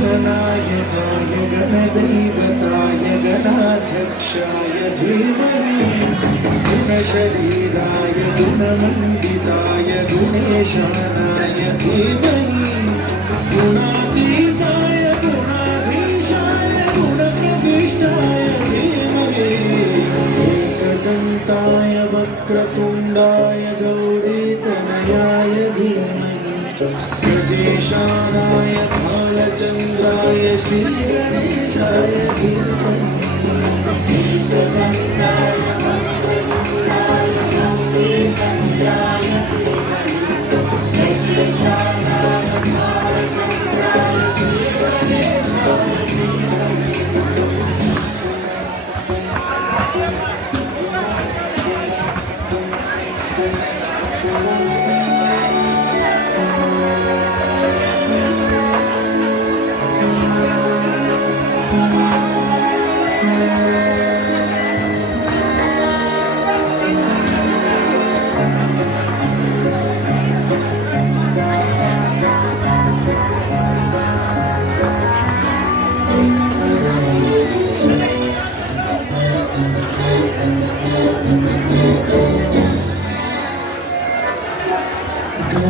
गणनायकाय गणदैवताय गणाध्यक्षाय धीमहि गुणशरीराय गुणमण्डिताय गुणेशानाय धीमहि गुणातीताय गुणाधीशाय गुणप्रविष्टाय धीमहि एकदन्ताय वक्रतुण्डाय गौरीतनयाय धीमहि गजेशानाय भालचन्द्राय श्रीगणेशाय धीमहि एकदन्ताय वक्रतुण्डाय गौरीतनयाय धीमहि गजेशानाय भालचन्द्राय श्रीगणेशाय धीमहि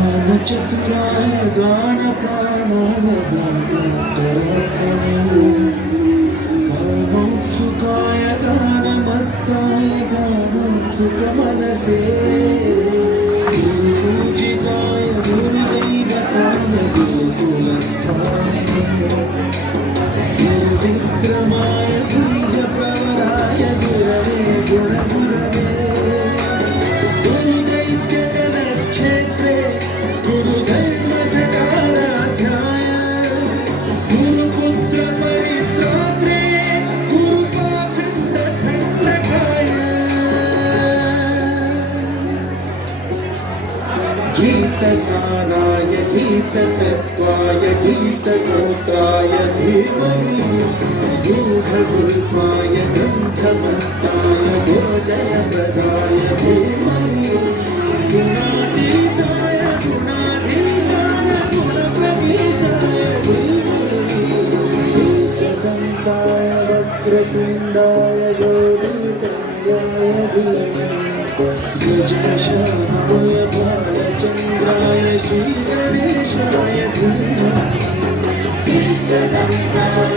गानचतुराय गानप्राणाय गानोत्तराय गानोत्सुकाय गानमत्ताय गानोत्सुकमनसे गुरुपूजिताय गुरुदैवताय गुरुकुलस्थाय गुरुविक्रमाय बीजप्रवराय गुरवे गुणगुरवे गुरुदैत्यगणक्षेत्रे गुरुधर्मसकाराध्याय गुरुपुत्रपरित्रात्रे गुरुपाखण्डखण्डकाय गीतसाराय गीततत्त्वाय गीतगोत्राय धीमहि गूढगुल्पाय ग्रन्थमत्ताय गोजयप्रदाय धीमहि गुणातीताय गुणाधीशाय गुणप्रविष्टाय धीमहि एकदन्ताय वक्रतुण्डाय गौरीतनयाय धीमहि गजेशानाय भालचन्द्राय श्रीगणेशाय धीमहि एकदन्ताय